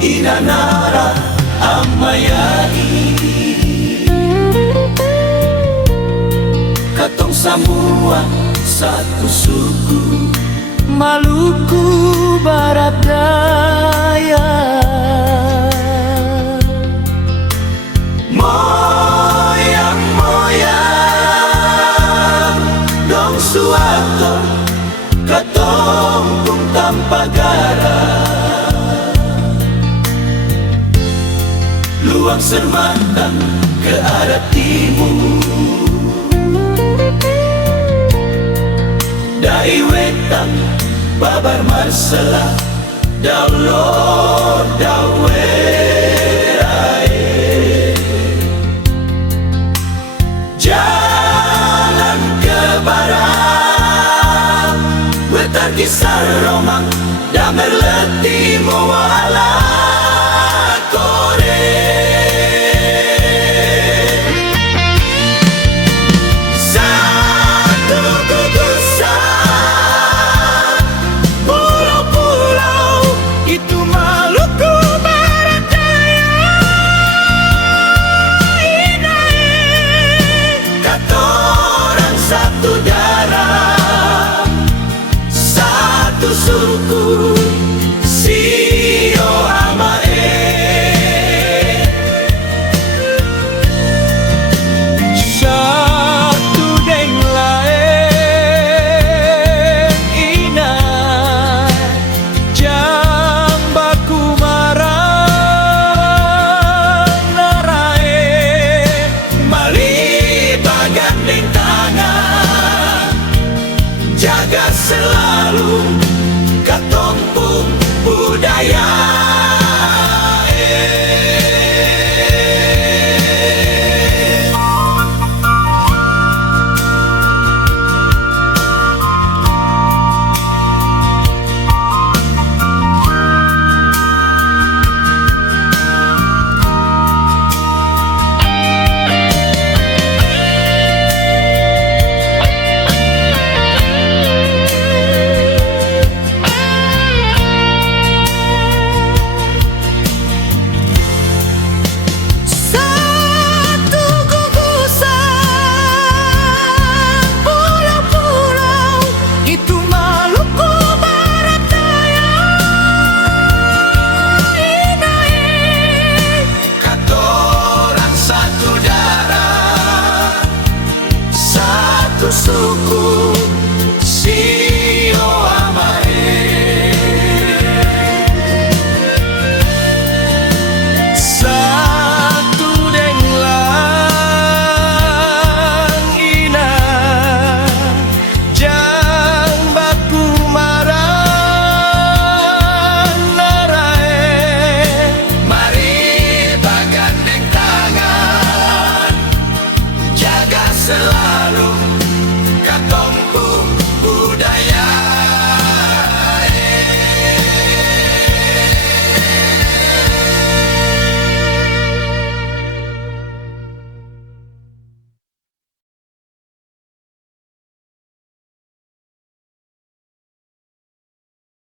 Inanara Amayani katong semua satu suku, Maluku Barat Daya. moyang-moyang dong suatu katong kung tampagara, luang sermatan ke arah timur, dai wetang babar masalah daulor dawerai, jalan ke barat wetar kisar romang damer letih mawala kore. Suku sio amae, Satu deng laeng ina jang baku marang narae, mali bagandeng tangan, jaga selalu katong pung budaya. Suku si